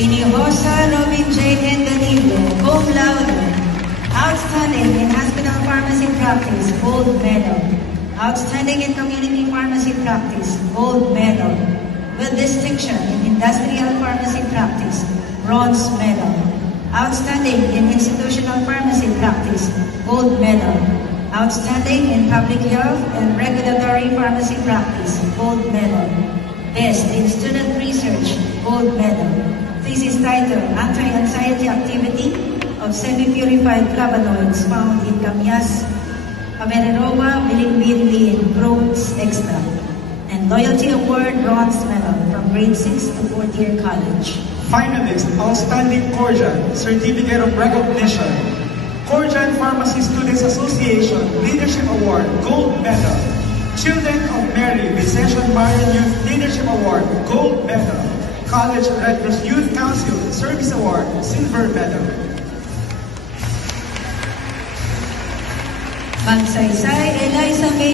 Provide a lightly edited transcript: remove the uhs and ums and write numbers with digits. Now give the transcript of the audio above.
Iniosa Robin Jane Enganido, cum laude. Outstanding in hospital pharmacy practice, gold medal. Outstanding in community pharmacy practice, gold medal. With distinction in industrial pharmacy practice, bronze medal. Outstanding in institutional pharmacy practice, gold medal. Outstanding in public health and regulatory pharmacy practice, gold medal. Best in student research, gold medal. Thesis title, Anti-Anxiety Activity of Semi-Purified Flavonoids found in Camias, Ameriroa, Bilimbili, and Groats Extract. And Loyalty Award Bronze Medal from grade 6 to 4th year college. Finalist, Outstanding Corjan, Certificate of Recognition. Corjan Pharmacy Students Association Leadership Award, Gold Medal. Children of Mary Vicentian Marian Youth Leadership Award, Gold Medal. College Red Cross Youth Council Service Award, Silver Medal. Magsaysay, Eliza May